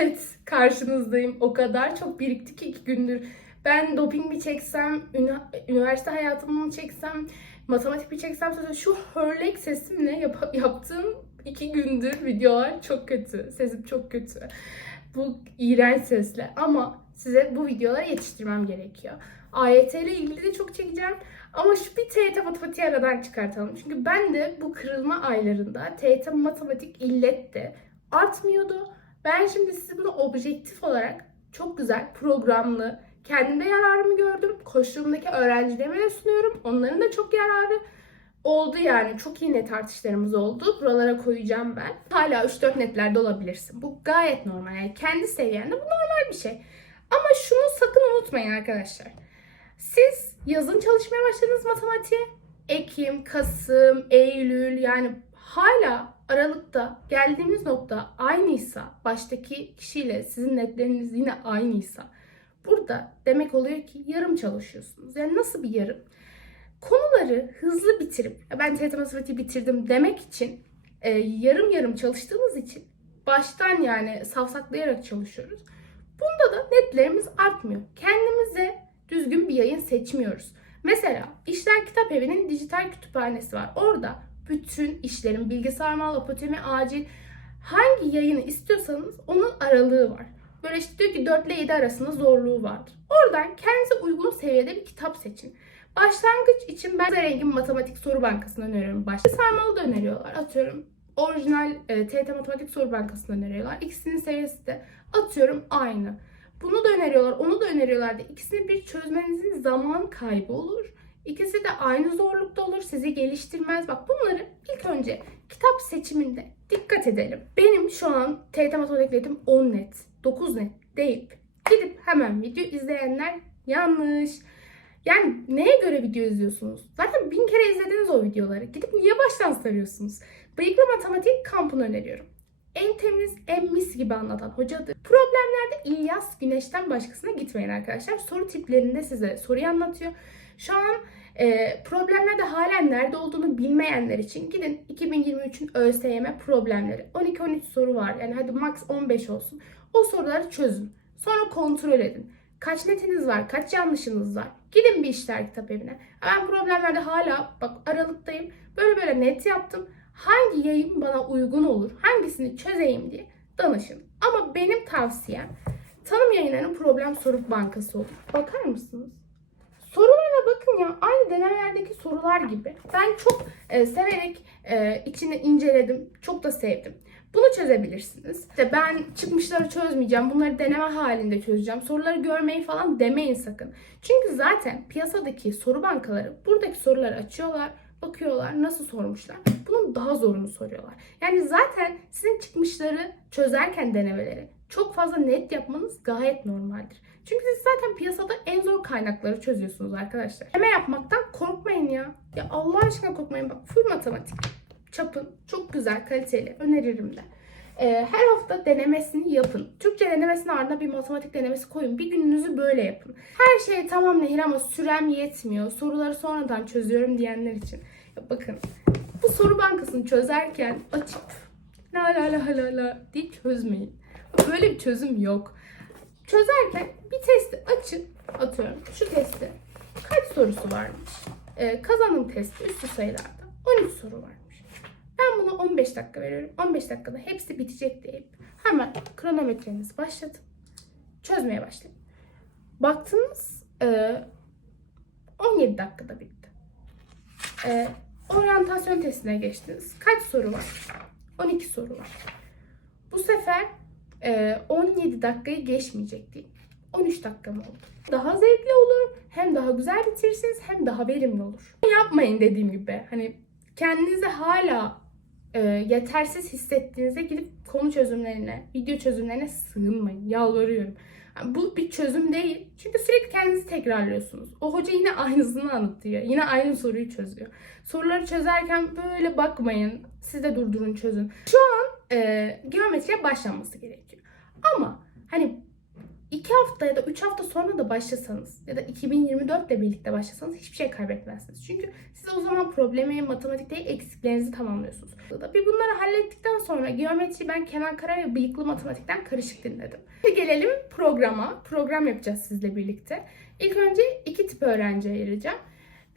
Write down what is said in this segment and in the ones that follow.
Evet karşınızdayım. O kadar çok birikti ki iki gündür. Ben doping mi çeksem, üniversite hayatımı mı çeksem, matematik mi çeksem şu hörlek sesimle yap- yaptığım iki gündür videolar çok kötü. Sesim çok kötü. Bu iğrenç sesle ama size bu videoları yetiştirmem gerekiyor. AYT ile ilgili de çok çekeceğim. Ama şu bir TYT matematiği aradan çıkartalım. Çünkü ben de bu kırılma aylarında TYT matematik illette artmıyordu. Ben şimdi size bunu objektif olarak çok güzel, programlı, kendimde yararımı gördüm. Koştuğumdaki öğrencilerime de sunuyorum. Onların da çok yararı oldu yani. Çok iyi net artışlarımız oldu. Buralara koyacağım ben. Hala 3-4 netlerde olabilirsin. Bu gayet normal. Yani kendi seviyende bu normal bir şey. Ama şunu sakın unutmayın arkadaşlar. Siz yazın çalışmaya başladınız matematiğe. Ekim, Kasım, Eylül yani hala Aralıkta geldiğimiz nokta aynıysa, baştaki kişiyle sizin netleriniz yine aynıysa burada demek oluyor ki yarım çalışıyorsunuz. Yani nasıl bir yarım? Konuları hızlı bitirip, "Ya ben TYT matematiği bitirdim demek için e, yarım yarım çalıştığımız için baştan yani savsaklayarak çalışıyoruz. Bunda da netlerimiz artmıyor. Kendimize düzgün bir yayın seçmiyoruz. Mesela İşler Kitap Evi'nin dijital kütüphanesi var. Orada bütün işlerin bilgisayar mal, apotemi, acil hangi yayını istiyorsanız onun aralığı var. Böyle işte diyor ki 4 ile 7 arasında zorluğu vardır. Oradan kendinize uygun seviyede bir kitap seçin. Başlangıç için ben Zerengin Matematik Soru Bankası'nı öneriyorum. Başta sarmalı da öneriyorlar. Atıyorum orijinal e, TYT Matematik Soru Bankası'nı öneriyorlar. İkisinin seviyesi de atıyorum aynı. Bunu da öneriyorlar, onu da öneriyorlar da ikisini bir çözmenizin zaman kaybı olur. İkisi de aynı zorlukta olur, sizi geliştirmez. Bak bunları ilk önce kitap seçiminde dikkat edelim. Benim şu an TYT Matematik netim 10 net, 9 net deyip gidip hemen video izleyenler yanlış. Yani neye göre video izliyorsunuz? Zaten bin kere izlediniz o videoları. Gidip niye baştan sarıyorsunuz? Bıyıklı Matematik kampını öneriyorum. En temiz, en mis gibi anlatan hocadır. Problemlerde İlyas Güneş'ten başkasına gitmeyin arkadaşlar. Soru tiplerinde size soruyu anlatıyor. Şu an e, problemlerde hala nerede olduğunu bilmeyenler için gidin 2023'ün ÖSYM problemleri. 12-13 soru var. Yani hadi max 15 olsun. O soruları çözün. Sonra kontrol edin. Kaç netiniz var? Kaç yanlışınız var? Gidin bir işler kitap evine. Ben problemlerde hala bak aralıktayım. Böyle böyle net yaptım. Hangi yayın bana uygun olur? Hangisini çözeyim diye danışın. Ama benim tavsiyem tanım yayınlarının problem soru bankası olur. Bakar mısınız? Sorulara bakın ya aynı denemelerdeki sorular gibi. Ben çok e, severek e, içini inceledim. Çok da sevdim. Bunu çözebilirsiniz. İşte ben çıkmışları çözmeyeceğim. Bunları deneme halinde çözeceğim. Soruları görmeyi falan demeyin sakın. Çünkü zaten piyasadaki soru bankaları buradaki soruları açıyorlar. Bakıyorlar nasıl sormuşlar. Bunun daha zorunu soruyorlar. Yani zaten sizin çıkmışları çözerken denemeleri çok fazla net yapmanız gayet normaldir. Çünkü siz zaten piyasada en zor kaynakları çözüyorsunuz arkadaşlar. Deneme yapmaktan korkmayın ya. Ya Allah aşkına korkmayın. Bak full matematik. Çapın. Çok güzel, kaliteli. Öneririm de. Ee, her hafta denemesini yapın. Türkçe denemesinin ardına bir matematik denemesi koyun. Bir gününüzü böyle yapın. Her şey tamam Nehir ama sürem yetmiyor. Soruları sonradan çözüyorum diyenler için. Ya bakın bu soru bankasını çözerken açıp la la la la la diye çözmeyin. Böyle bir çözüm yok. Çözerken bir testi açın. Atıyorum şu testi. Kaç sorusu varmış? Ee, kazanım testi üstü sayılarda 13 soru varmış. Ben buna 15 dakika veriyorum. 15 dakikada hepsi bitecek deyip hemen kronometrenizi başlatın. Çözmeye başlayın. Baktınız e, 17 dakikada bitti. E, oryantasyon testine geçtiniz. Kaç soru var? 12 soru var. Bu sefer e, 17 dakikayı geçmeyecek değil. 13 dakika mı oldu? Daha zevkli olur. Hem daha güzel bitirirsiniz hem daha verimli olur. Yapmayın dediğim gibi. Hani kendinizi hala e, yetersiz hissettiğinizde gidip konu çözümlerine, video çözümlerine sığınmayın. Yalvarıyorum. Yani bu bir çözüm değil. Çünkü sürekli kendinizi tekrarlıyorsunuz. O hoca yine aynısını anlatıyor. Yine aynı soruyu çözüyor. Soruları çözerken böyle bakmayın. Siz de durdurun çözün. Şu an e, geometriye başlanması gerekiyor. Ama hani 2 hafta ya da 3 hafta sonra da başlasanız ya da 2024 ile birlikte başlasanız hiçbir şey kaybetmezsiniz. Çünkü siz o zaman problemi, matematikte eksiklerinizi Bir bunları hallettikten sonra geometri ben Kenan Kara ve bıyıklı matematikten karışık dinledim. Şimdi gelelim programa. Program yapacağız sizle birlikte. İlk önce iki tip öğrenci ayıracağım.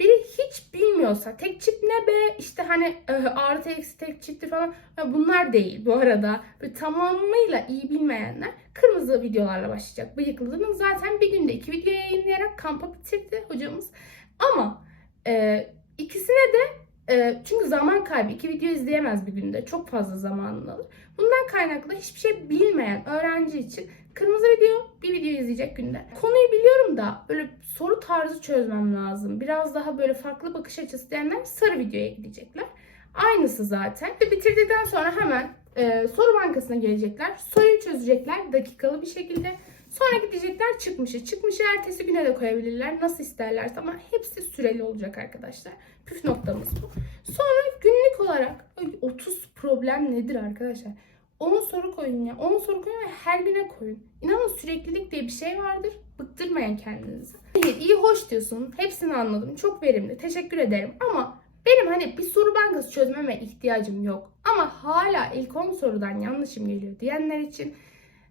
Biri hiç bilmiyorsa tek çift ne be işte hani e, artı eksi tek çifttir falan bunlar değil bu arada. Böyle tamamıyla iyi bilmeyenler kırmızı videolarla başlayacak. Bıyıklılığını zaten bir günde iki video yayınlayarak kampa bitirdi hocamız. Ama e, ikisine de e, çünkü zaman kaybı iki video izleyemez bir günde. Çok fazla zamanını alır. Bundan kaynaklı hiçbir şey bilmeyen öğrenci için kırmızı video bir video izleyecek günde. Konuyu biliyorum da böyle soru tarzı çözmem lazım. Biraz daha böyle farklı bakış açısı diyenler sarı videoya gidecekler. Aynısı zaten. Ve bitirdikten sonra hemen e, soru bankasına gelecekler. Soruyu çözecekler dakikalı bir şekilde. Sonra gidecekler çıkmışı. Çıkmışı ertesi güne de koyabilirler. Nasıl isterlerse ama hepsi süreli olacak arkadaşlar. Püf noktamız bu. Sonra günlük olarak ay, 30 problem nedir arkadaşlar? 10 soru koyun ya. 10 soru koyun ve her güne koyun. İnanın süreklilik diye bir şey vardır. Bıktırmayın kendinizi. İyi, iyi hoş diyorsun. Hepsini anladım. Çok verimli. Teşekkür ederim. Ama benim hani bir soru bankası çözmeme ihtiyacım yok. Ama hala ilk 10 sorudan yanlışım geliyor diyenler için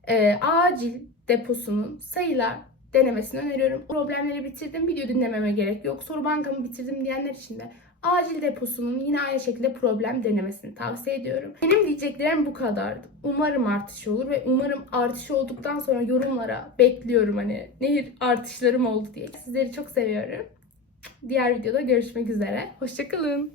e, acil deposunun sayılar denemesini öneriyorum. Problemleri bitirdim, video dinlememe gerek yok. Soru bankamı bitirdim diyenler için de acil deposunun yine aynı şekilde problem denemesini tavsiye ediyorum. Benim diyeceklerim bu kadardı. Umarım artış olur ve umarım artış olduktan sonra yorumlara bekliyorum hani nehir artışlarım oldu diye. Sizleri çok seviyorum. Diğer videoda görüşmek üzere. Hoşçakalın.